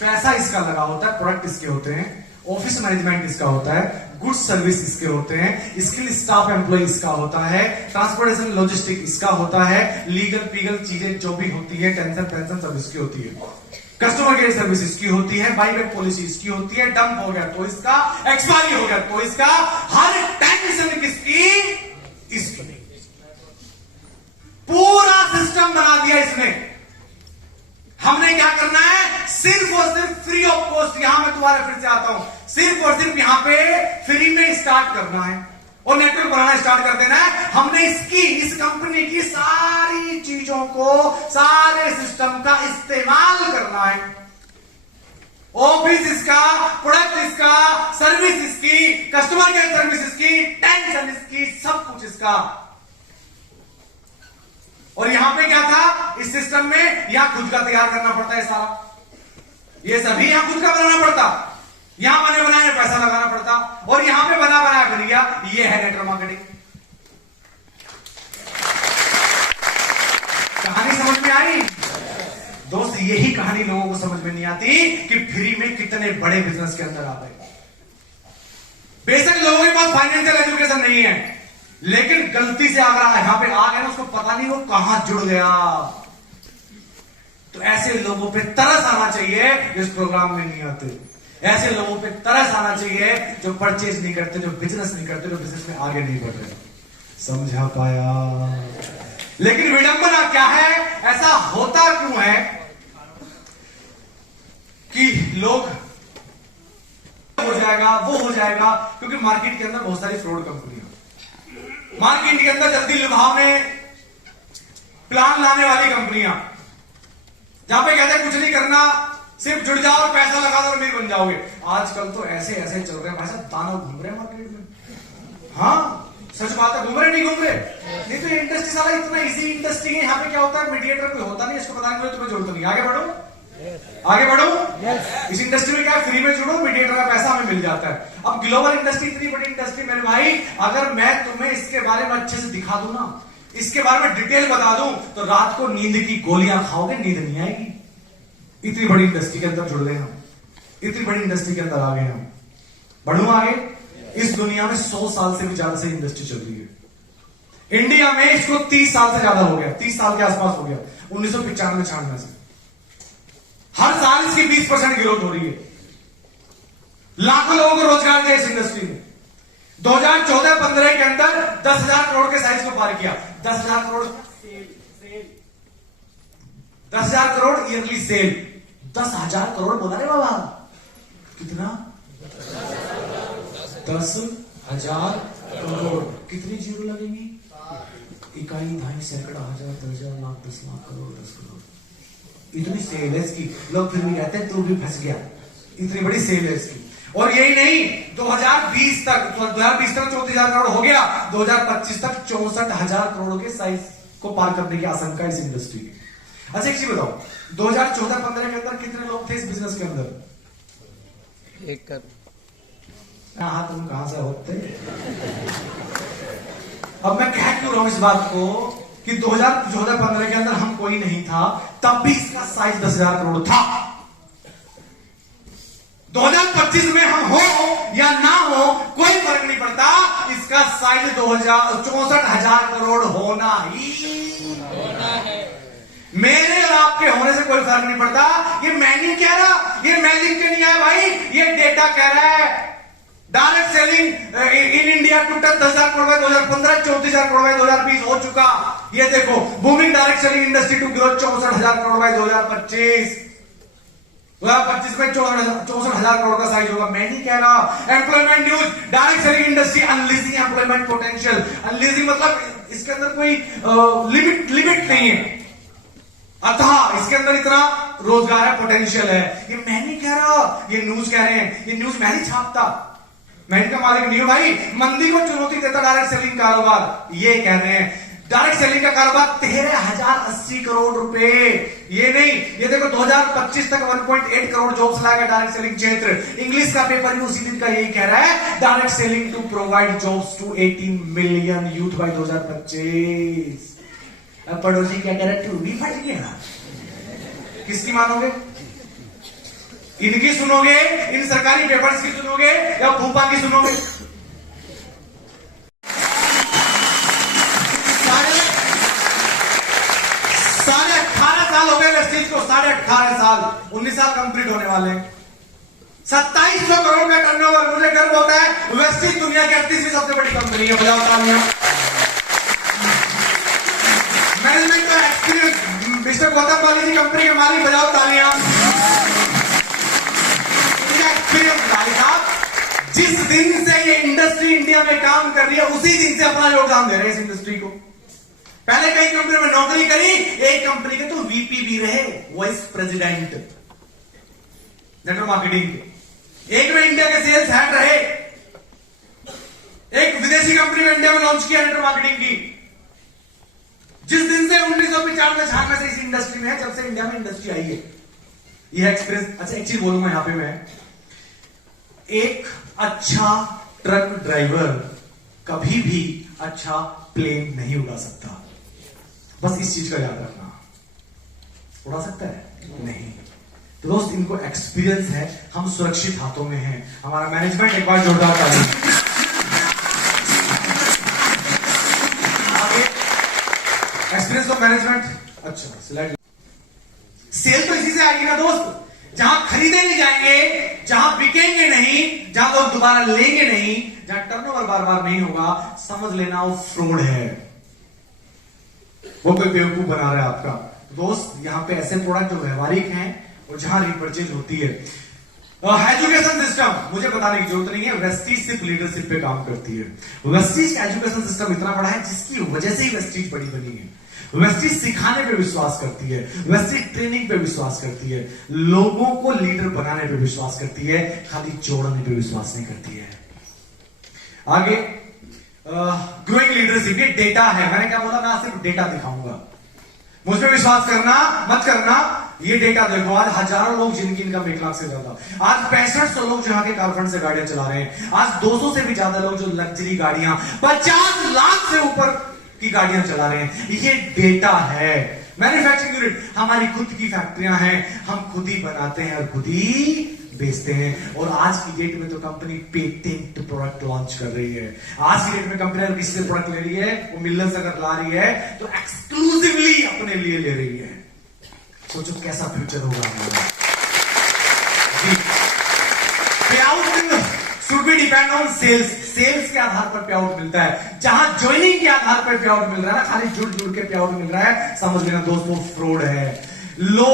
पैसा इसका लगा होता है, प्रोडक्ट इसके होते हैं, ऑफिस मैनेजमेंट इसका होता है, गुड्स सर्विस इसके होते हैं, स्किल स्टाफ एम्प्लॉय इसका होता है, ट्रांसपोर्टेशन लॉजिस्टिक इसका होता है, लीगल पीगल चीजें जो भी होती है, टेंशन सब इसकी होती है, कस्टमर केयर सर्विस इसकी होती है, बाईबैक पॉलिसी इसकी होती है, डंप हो गया तो इसका, एक्सपायरी हो गया तो इसका, हर टेंशन किसकी? इसकी। पूरा सिस्टम बना दिया इसने। हमने क्या करना है? सिर्फ और सिर्फ फ्री ऑफ कॉस्ट, यहां मैं दोबारा फिर से आता हूं, सिर्फ और सिर्फ यहां पे फ्री में स्टार्ट करना है और नेटवर्क बनाना स्टार्ट कर देना है। हमने इस कंपनी की सारी चीजों को, सारे सिस्टम का इस्तेमाल करना है। ऑफिस इसका, प्रोडक्ट इसका, सर्विस इसकी, कस्टमर केयर सर्विस इसकी, टेंशन इसकी, सब कुछ इसका। और यहां पे क्या था इस सिस्टम में? यहां खुद का तैयार करना पड़ता है सारा, ये सभी यहां खुद का बनाना पड़ता, यहां बने बनाए में पैसा लगाना पड़ता, और यहां पे बना बनाया कर गया। ये है नेटवर्क मार्केटिंग। कहानी समझ में आई दोस्त? यही कहानी लोगों को समझ में नहीं आती कि फ्री में कितने बड़े बिजनेस के अंदर आ गए। बेशक लोगों के पास फाइनेंशियल एजुकेशन नहीं है, लेकिन गलती से अगर यहां पे आ गया ना, उसको पता नहीं वो कहां जुड़ गया। तो ऐसे लोगों पे तरस आना चाहिए जो इस प्रोग्राम में नहीं आते। ऐसे लोगों पे तरस आना चाहिए जो परचेज नहीं करते, जो बिजनेस नहीं करते, जो बिजनेस में आगे नहीं बढ़ रहे। समझा पाया? लेकिन विडंबना क्या है? ऐसा होता क्यों है कि लोग हो जाएगा, वो हो जाएगा? क्योंकि मार्केट के अंदर बहुत सारी फ्रॉड कंपनियां, मार्केट के अंदर जल्दी लुभावने प्लान लाने वाली कंपनियां, जहां पे कहते हैं कुछ नहीं करना, सिर्फ जुड़ जाओ और पैसा लगा दो और अमीर बन जाओगे। आजकल तो ऐसे ऐसे चल रहे हैं भाई साहब, दानव घूम रहे हैं मार्केट में। हाँ सच बात है, घूम रहे नहीं घूम रहे? नहीं तो ये इंडस्ट्री साला इतना इजी इंडस्ट्री है। यहाँ पे क्या होता है, मीडिएटर कोई होता नहीं, इसको पता नहीं, तुम्हें जरूरत नहीं, आगे बढ़ो आगे बढ़ो। इस इंडस्ट्री में क्या है, फ्री में जुड़ो, मीडिएटर का पैसा हमें मिल जाता है। अब ग्लोबल इंडस्ट्री इतनी बड़ी इंडस्ट्री मेरे भाई, अगर मैं तुम्हें इसके बारे में अच्छे से दिखा दूं ना, इसके बारे में डिटेल बता दूं, तो रात को नींद की गोलियां खाओगे, नींद नहीं आएगी। इतनी बड़ी इंडस्ट्री के अंदर जुड़ गए हम, इतनी बड़ी इंडस्ट्री के अंदर आ गए हम। बढ़ू आगे। इस दुनिया में 100 साल से भी ज्यादा से इंडस्ट्री चल रही है। इंडिया में इसको 30 साल से ज्यादा हो गया, 30 साल के आसपास हो गया, 1995-96 से। हर साल इसकी 20% ग्रोथ हो रही है। लाखों लोगों को रोजगार दिया इस इंडस्ट्री ने। 2014-15 के अंदर 10,000 करोड़ के साइज को पार किया। 10,000 करोड़ 10,000 करोड़ ईयरली सेल। 10,000 करोड़ बोला रे बाबा, कितना? 10,000 करोड़। कितनी जीरो लगेंगी? इकाई, दहाई, सैकड़ा, हजार, 10,000, लाख, 10 लाख करोड़, 10 करोड़। इतनी सेल है इसकी। लोग फिर भी कहते हैं तू भी फंस गया, इतनी बड़ी सेल है इसकी। और यही नहीं, 2020 तक 34,000 करोड़ हो गया, 2025 तक 64,000 करोड़ के साइज को पार करने की आशंका इस इंडस्ट्री की। अच्छा एक चीज बताओ, 2014-15 के अंदर कितने लोग थे इस बिजनेस के अंदर? 1 करोड़। हाँ, तुम कहां से होते? अब मैं कह क्यों रहा हूं इस बात को कि 2014-15 के अंदर हम कोई नहीं था, तब भी इसका साइज 10,000 करोड़ था। 2025 में हम हो या ना हो कोई फर्क नहीं पड़ता, इसका साइज 64,000 करोड़ होना ही होना है। मेरे और आपके होने से कोई फर्क नहीं पड़ता। ये मैं नहीं कह रहा, ये मैं लिख के नहीं आया भाई, ये डेटा कह रहा है। Direct selling in India total 10,000 crore 2015, 34,000 crore 2020 हो चुका। ये देखो, booming direct selling industry to growth 64,000 crore 2025 में 64,000 करोड़ का साइज होगा। मैं नहीं कह रहा। Employment news, direct selling industry unleashing employment potential. Unleashing मतलब इसके अंदर कोई लिमिट नहीं है, अतः इसके अंदर इतना रोजगार है, पोटेंशियल है। ये मैं नहीं कह रहा, ये न्यूज कह रहे हैं। ये न्यूज मैं नहीं छापता, मैं इनका मालिक नहीं हूं भाई। मंदी को चुनौती देता डायरेक्ट सेलिंग कारोबार, ये कह रहे हैं। डायरेक्ट सेलिंग का कारोबार 13,080 करोड़ रुपए। ये नहीं, ये देखो 2025 तक 1.8 करोड़ जॉब्स लाएगा डायरेक्ट सेलिंग क्षेत्र। इंग्लिश का पेपर भी उसी दिन का यही कह रहा है, direct selling to provide jobs to 18 million youth by 2025। अब पड़ोसी क्या कह रहा है, टू भी फट गया। किसकी मानोगे? इनकी सुनोगे, इन सरकारी पेपर्स की सुनोगे या फूफा की सुनोगे? साढ़े 18 साल हो गए वेस्टीज को, 18.5 साल, 19 साल कंप्लीट होने वाले। 2700 करोड़ का टर्नओवर। मुझे गर्व होता है वेस्टीज दुनिया की 38वीं सबसे बड़ी कंपनी है। बजाओ तालियां। मैनेजमेंट का एक्सपीरियंस, मिस्टर गौतम कॉलेज की कंपनी के मालिक, बजाओ तालियां। एक्सपीरियंस भाई साहब, जिस दिन से ये इंडस्ट्री इंडिया में काम कर रही है उसी दिन से अपना योगदान दे रहे हैं इस इंडस्ट्री को। पहले कई कंपनी में नौकरी करी, एक कंपनी के तो वीपी भी रहे, वाइस प्रेसिडेंट नेटवर्क मार्केटिंग के, एक में इंडिया के सेल्स हेड रहे, एक विदेशी कंपनी में इंडिया में लॉन्च किया नेटवर्क मार्केटिंग की। जिस दिन से 1995 से इस इंडस्ट्री में है, जब से इंडिया में इंडस्ट्री आई है, यह एक्सपीरियंस। अच्छा एक चीज बोलूंगा यहां पे मैं, एक अच्छा ट्रक ड्राइवर कभी भी अच्छा प्लेन नहीं उड़ा सकता। बस इस चीज का याद रखना। उड़ा सकता है? नहीं। तो दोस्त, इनको एक्सपीरियंस है, हम सुरक्षित हाथों में हैं। हमारा मैनेजमेंट एक बार जोरदार ताली। आगे एक्सपीरियंस ऑफ मैनेजमेंट। अच्छा स्लाइड। सेल तो इसी से आएगी ना दोस्त, जहां खरीदे नहीं जाएंगे, जहां बिकेंगे नहीं, जहां लोग दोबारा लेंगे नहीं, जहां टर्नओवर बार बार नहीं होगा, समझ लेना वो फ्रॉड है, वो कोई बेवकूफ बना रहा है आपका। दोस्त, यहां पे ऐसे प्रोडक्ट जो व्यवहारिक हैं और जहां रिपर्चेज होती है। एजुकेशन सिस्टम मुझे बताने की जरूरत नहीं है, वेस्टीज सिर्फ लीडरशिप पे काम करती है। वेस्टीज का एजुकेशन सिस्टम इतना बड़ा है जिसकी वजह से ही वेस्टीज बड़ी बनी है। वेस्टीज सिखाने पे विश्वास करती है, वेस्टीज ट्रेनिंग पे विश्वास करती है, लोगों को लीडर बनाने पे विश्वास करती है, खाली जोड़ने पे विश्वास नहीं करती है। आगे ग्रोइंग लीडरशिप, ये डेटा है। मैंने क्या बोला, मैं सिर्फ डेटा दिखाऊंगा, मुझ पे विश्वास करना मत करना। ये डेटा देखो, आज हजारों लोग जिनकी इनकम 1 लाख से ज्यादा, आज 6500 लोग जो यहाँ के कारफंड से गाड़ियां चला रहे हैं, आज 200 से भी ज्यादा लोग जो लग्जरी गाड़ियां 50 लाख से ऊपर की गाड़ियां चला रहे हैं। ये डेटा है। मैन्युफैक्चरिंग यूनिट, हमारी खुद की फैक्ट्रियां हैं, हम खुद ही बनाते हैं और खुद ही बेचते हैं। और आज की डेट में तो कंपनी पेटेंट प्रोडक्ट लॉन्च कर रही है। आज की डेट में कंपनी अगर किसी से प्रोडक्ट ले रही है, वो मिलर्स अगर ला रही है तो एक्सक्लूसिवली अपने लिए ले रही है। सोचो कैसा फ्यूचर होगा हमारा। Should be depend on sales. Sales के आधार पर पे आउट मिलता है। जहां ज्वाइनिंग के आधार पर पे आउट मिल रहा है ना, खाली जुड़ जुड़ के पे आउट मिल रहा है, समझ लेना दोस्त वो फ्रॉड है। लो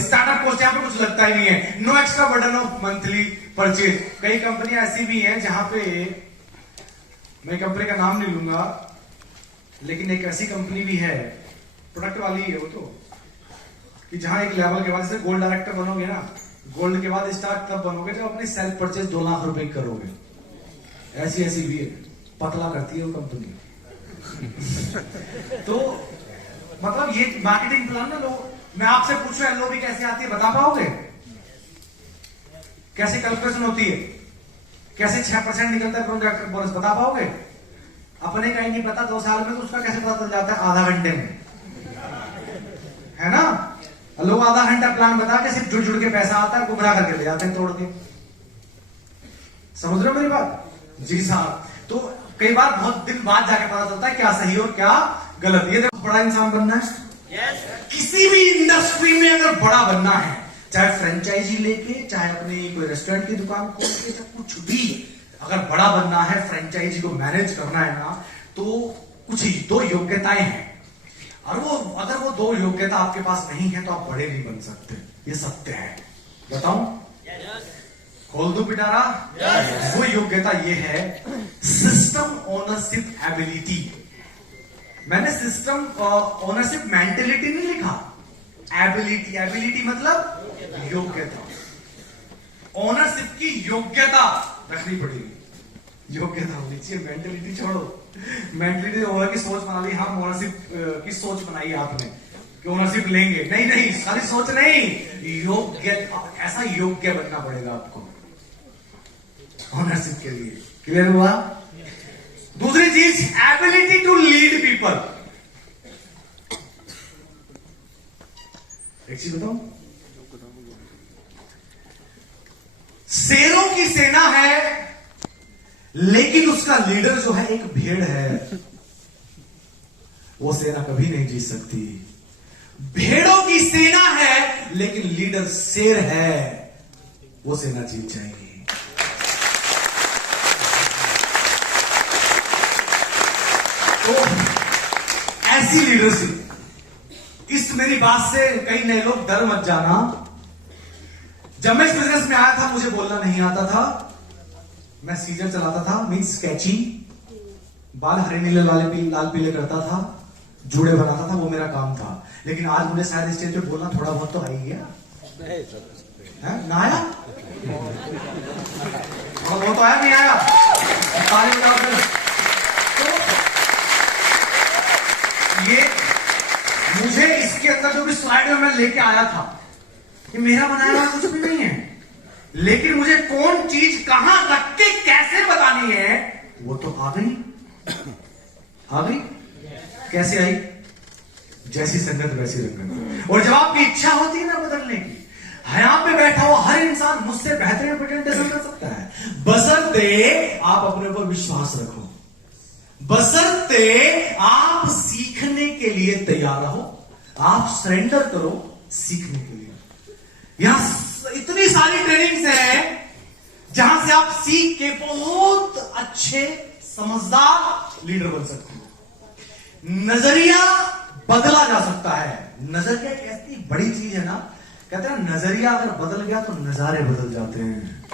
स्टार्टअप कॉस्ट यहां पे कुछ लगता ही नहीं है। No extra burden of monthly purchase. कई कंपनियां ऐसी भी हैं जहां पे, मैं कंपनी का नाम नहीं लूंगा, लेकिन एक ऐसी कंपनी भी है, प्रोडक्ट वाली है वो तो, कि जहां एक लेवल के बाद, जैसे गोल्ड डायरेक्टर बनोगे ना, गोल्ड के बाद स्टार्ट तब बनोगे जब अपनी सेल्फ परचेज 2 लाख रुपए करोगे। ऐसी ऐसी भी है, पतला करती है वो कंपनी। तो मतलब ये मार्केटिंग प्लान ना, लोग, मैं आपसे पूछूं एलओबी कैसे आती है, बता पाओगे? कैसे कैलकुलेशन होती है, कैसे 6% निकलता है प्रोडक्ट बोनस, बता पाओगे? अपने का ही नहीं पता 2 साल में, तो उसका कैसे पता चल जाता है आधा घंटे में, है ना? लोग आधा घंटा प्लान बता के सिर्फ जुड़ जुड़ के पैसा आता है, गुमराह करके ले जाते हैं तोड़ के। समझ रहे हो मेरी बात? जी साहब। तो कई बार बहुत दिन बाद जाके पता चलता है क्या सही और क्या गलत। ये देखो, बड़ा इंसान बनना है। किसी भी इंडस्ट्री में अगर बड़ा बनना है, चाहे फ्रेंचाइजी लेके, चाहे अपने कोई रेस्टोरेंट की दुकान खोल के, चाहे कुछ भी, अगर बड़ा बनना है, फ्रेंचाइजी को मैनेज करना है ना, तो कुछ 2 योग्यताएं हैं। और वो अगर वो 2 योग्यता आपके पास नहीं है तो आप बड़े नहीं बन सकते। ये सत्य है। बताऊं? खोल दो पिटारा। वो योग्यता ये है, सिस्टम ओनरशिप एबिलिटी। मैंने सिस्टम ओनरशिप मेंटेलिटी नहीं लिखा, एबिलिटी। एबिलिटी मतलब योग्यता। ओनरशिप की योग्यता रखनी पड़ेगी, योग्यता होनी चाहिए। मेंटेलिटी छोड़ो, मेंटेलिटी ओनर की सोच बना ली, हम ओनरशिप की सोच बनाई आपने कि ओनरशिप लेंगे। नहीं नहीं, खाली सोच नहीं, योग्य, ऐसा योग्य बनना पड़ेगा आपको ओनरशिप के लिए। क्लियर हुआ? दूसरी चीज, एबिलिटी टू लीड पीपल। एक चीज बताऊं, शेरों की सेना है, लेकिन उसका लीडर जो है एक भेड़ है। वो सेना कभी नहीं जीत सकती। भेड़ों की सेना है, लेकिन लीडर शेर है, वो सेना जीत जाएगी। तो ऐसी लीडरशिप, इस मेरी बात से कई नए लोग डर मत जाना। जब मैं इस बिजनेस में आया था, मुझे बोलना नहीं आता था। मैं सीजर चलाता था, मीन्स स्केचिंग, बाल हरे नीले लाल पीले करता था, जूड़े बनाता था, वो मेरा काम था। लेकिन आज मुझे शायद स्टेज पे बोलना थोड़ा बहुत तो आ ही गया है ना? आया थोड़ा बहुत तो आया, नहीं आया? ताली बजाओ फिर। तो ये मुझे इसके अंदर जो भी स्लाइड में मैं लेके आया था, ये मेरा बनाया हुआ कुछ भी नहीं है, लेकिन मुझे कौन चीज कहां रख के कैसे बतानी है वो तो आ गई। कैसे आई? जैसी संगत वैसी रंगत। और जब आपकी इच्छा होती है ना बदलने की, यहां पे बैठा हुआ हर इंसान मुझसे बेहतरीन प्रेजेंटेशन कर सकता है, बशर्ते आप अपने ऊपर विश्वास रखो, बशर्ते आप सीखने के लिए तैयार रहो, आप सरेंडर करो सीखने के लिए। यहां इतनी सारी ट्रेनिंग्स हैं जहां से आप सीख के बहुत अच्छे समझदार लीडर बन सकते हो। नजरिया बदला जा सकता है। नजरिया एक ऐसी बड़ी चीज है ना, कहते हैं नजरिया अगर बदल गया तो नजारे बदल जाते हैं।